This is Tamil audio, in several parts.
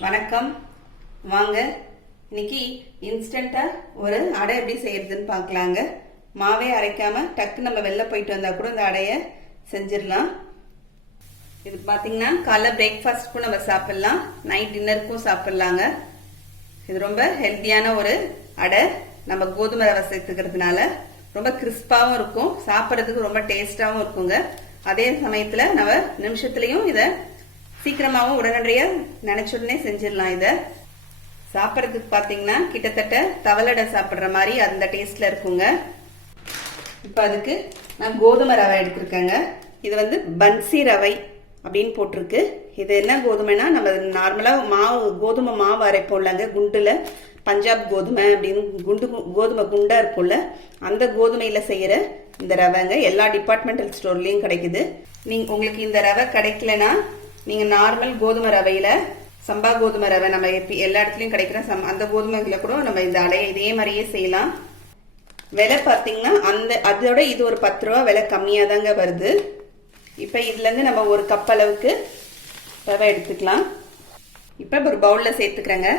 வணக்கம். வாங்க இன்னைக்கு இன்ஸ்டன்ட்டா ஒரு அடை எப்படி செய்யறதுன்னு பார்க்கலாங்க. மாவே அரைக்காம டக்கு நம்ம வெளில போயிட்டு வந்தா கூட இந்த அடையை செஞ்சிடலாம். இது பார்த்தீங்கன்னா காலைல பிரேக்ஃபாஸ்ட்க்கும் நம்ம சாப்பிடலாம், நைட் டின்னருக்கும் சாப்பிடலாங்க. இது ரொம்ப ஹெல்த்தியான ஒரு அடை. நம்ம கோதுமை ரவை சேர்த்துக்கிறதுனால ரொம்ப கிறிஸ்பாவும் இருக்கும், சாப்பிட்றதுக்கு ரொம்ப டேஸ்டாவும் இருக்குங்க. அதே சமயத்துல நம்ம நிமிஷத்துலயும் இதை சீக்கிரமாவும் உடனடியா நினைச்ச உடனே செஞ்சிடலாம். இதை சாப்பிட்றதுக்கு பார்த்தீங்கன்னா கிட்டத்தட்ட தவளடை சாப்பிட்ற மாதிரி அந்த டேஸ்ட்ல இருக்குங்க. இப்போ அதுக்கு நான் கோதுமை ரவை எடுத்திருக்கேங்க. இது வந்து பன்சி ரவை அப்படின்னு போட்டிருக்கு. இது என்ன கோதுமைனா நம்ம நார்மலா கோதுமை மாவு அரைப்போம்லங்க, குண்டுல பஞ்சாப் கோதுமை அப்படின்னு கோதுமை குண்டா இருக்கும்ல, அந்த கோதுமையில செய்யற இந்த ரவைங்க. எல்லா டிபார்ட்மெண்டல் ஸ்டோர்லயும் கிடைக்குது. உங்களுக்கு இந்த ரவை கிடைக்கலனா நீங்க நார்மல் கோதுமை ரவையில சம்பா கோதுமை ரவை நம்ம எல்லா இடத்துலயும் கிடைக்கிற அந்த கோதுமைகளை கூட நம்ம இந்த அடையை இதே மாதிரியே செய்யலாம். விலை பார்த்தீங்கன்னா அதோட இது ஒரு 10 ரூபா விலை கம்மியா தாங்க வருது. இப்ப இதுல இருந்து நம்ம ஒரு கப் அளவுக்கு ரவை எடுத்துக்கலாம். இப்ப ஒரு பவுல்ல சேர்த்துக்கிறேங்க.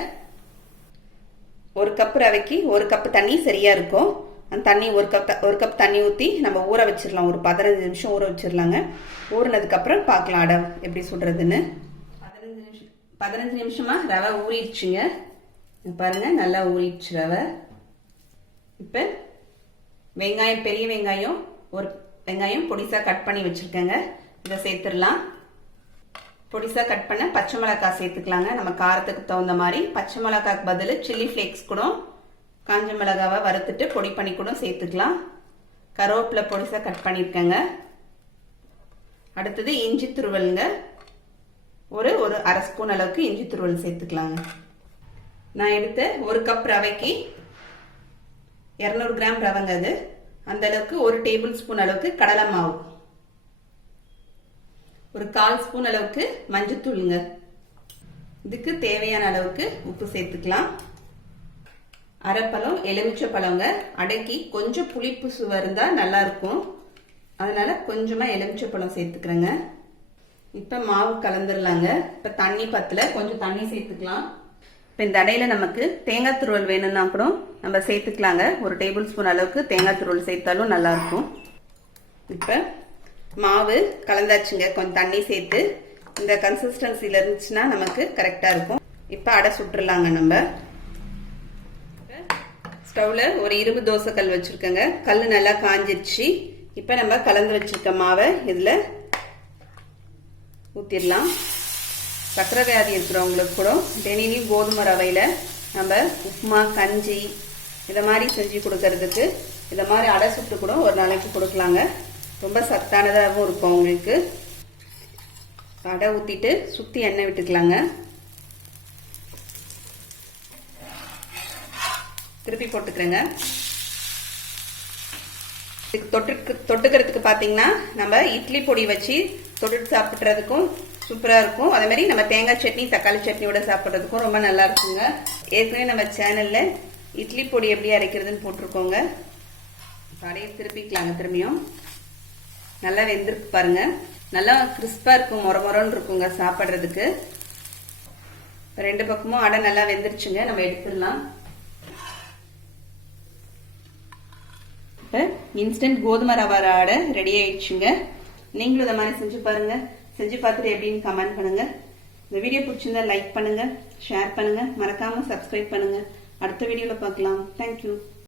ஒரு கப் ரவைக்கு ஒரு கப் தண்ணி சரியா இருக்கும். அந்த தண்ணி ஒரு கப் தண்ணி ஊற்றி நம்ம ஊற வச்சிடலாம். ஒரு 15 நிமிஷம் ஊற வச்சிடலாங்க. ஊறினதுக்கு அப்புறம் பார்க்கலாம் அடை எப்படி சுடுறதுன்னு. 15 நிமிஷமா ரவை ஊறிடுச்சுங்க. பாருங்க நல்லா ஊறிடுச்சு ரவை. இப்ப வெங்காயம், பெரிய வெங்காயம் ஒரு வெங்காயம் பொடிசா கட் பண்ணி வச்சிருக்கேங்க. இதை சேர்த்துடலாம். பொடிசா கட் பண்ண பச்சை மிளகாய் சேர்த்துக்கலாங்க. நம்ம காரத்துக்கு தகுந்த மாதிரி. பச்சை மிளகாய்க்கு பதில் சில்லி ஃபிளேக்ஸ் கூட காஞ்ச மிளகாவை வறுத்துட்டு பொடி பண்ணி கூட சேர்த்துக்கலாம். கருவேப்பிலை பொடிசா கட் பண்ணிருக்கேங்க. அடுத்தது இஞ்சி துருவலுங்க. ஒரு அரை ஸ்பூன் அளவுக்கு இஞ்சி துருவல் சேர்த்துக்கலாங்க. நான் எடுத்த ஒரு கப் ரவைக்கு 200 கிராம் ரவைங்க. அது அந்த அளவுக்கு ஒரு டேபிள் ஸ்பூன் அளவுக்கு கடலை மாவு, ஒரு 1/4 ஸ்பூன் அளவுக்கு மஞ்சத்தூளுங்க. இதுக்கு தேவையான அளவுக்கு உப்பு சேர்த்துக்கலாம். அரைப்பழம் எலுமிச்சை பழங்க. அடைக்கி கொஞ்சம் புளிப்பு சுவை இருந்தா நல்லா இருக்கும், அதனால கொஞ்சமா எலுமிச்சை பழம் சேர்த்துக்கிறேங்க. இப்ப மாவு கலந்துடலாங்க. இப்ப தண்ணி பத்தல, கொஞ்சம் தண்ணி சேர்த்துக்கலாம். இப்ப இந்த அடையில நமக்கு தேங்காய் துருவல் வேணும்னா கூட நம்ம சேர்த்துக்கலாங்க. ஒரு டேபிள் ஸ்பூன் அளவுக்கு தேங்காய் துருவல் சேர்த்தாலும் நல்லா இருக்கும். இப்ப மாவு கலந்தாச்சுங்க. கொஞ்சம் தண்ணி சேர்த்து இந்த கன்சிஸ்டன்சில இருந்துச்சுன்னா நமக்கு கரெக்டா இருக்கும். இப்ப அடை சுட்டுலாங்க. நம்ம ஸ்டவ்ல ஒரு இரும்பு தோசை கல் வச்சிருக்கேங்க. கல் நல்லா காஞ்சிருச்சு. இப்ப நம்ம கலந்து வச்சிருக்க மாவை இதுல ஊத்திடலாம். சக்கரை வியாதி இருக்கிறவங்களுக்கு கூட தினையும் கோதுமை ரவையில நம்ம உப்புமா, கஞ்சி இதை மாதிரி செஞ்சு கொடுக்கறதுக்கு இதை மாதிரி அடை சுட்டு கூட ஒரு நாளைக்கு கொடுக்கலாங்க. ரொம்ப சத்தானதாகவும் இருக்கும் உங்களுக்கு. அடை ஊத்திட்டு சுத்தி எண்ணெய் விட்டுக்கலாங்க. திருப்பி போட்டுக்கிறேங்க. தொட்டுக்கிறதுக்கு பார்த்தீங்கன்னா நம்ம இட்லி பொடி வச்சு தொட்டு சாப்பிட்றதுக்கும் சூப்பரா இருக்கும். அதே மாதிரி நம்ம தேங்காய் சட்னி, தக்காளி சட்னியோட சாப்பிட்றதுக்கும் ரொம்ப நல்லா இருக்குங்க. ஏற்கனவே நம்ம சேனல்ல இட்லி பொடி எப்படி அரைக்கிறதுன்னு போட்டிருக்கோங்க. அடையை திருப்பிக்கலாங்க. திரும்பியும் நல்லா வெந்திருக்கு பாருங்க. நல்லா கிறிஸ்பா இருக்கும், மொரமொரன்னு இருக்குங்க சாப்பிட்றதுக்கு. 2 பக்கமும் அடை நல்லா வெந்துருச்சுங்க. நம்ம எடுத்துடலாம். இன்ஸ்டன்ட் கோதுமை ரவை அடை ரெடி ஆயிடுச்சுங்க. நீங்களும் இதை மாதிரி செஞ்சு பாருங்க. செஞ்சு பார்த்துட்டு எப்படின்னு கமெண்ட் பண்ணுங்க. இந்த வீடியோ பிடிச்சிருந்தா லைக் பண்ணுங்க, ஷேர் பண்ணுங்க, மறக்காம சப்ஸ்கிரைப் பண்ணுங்க. அடுத்த வீடியோல பார்க்கலாம். தேங்க்யூ.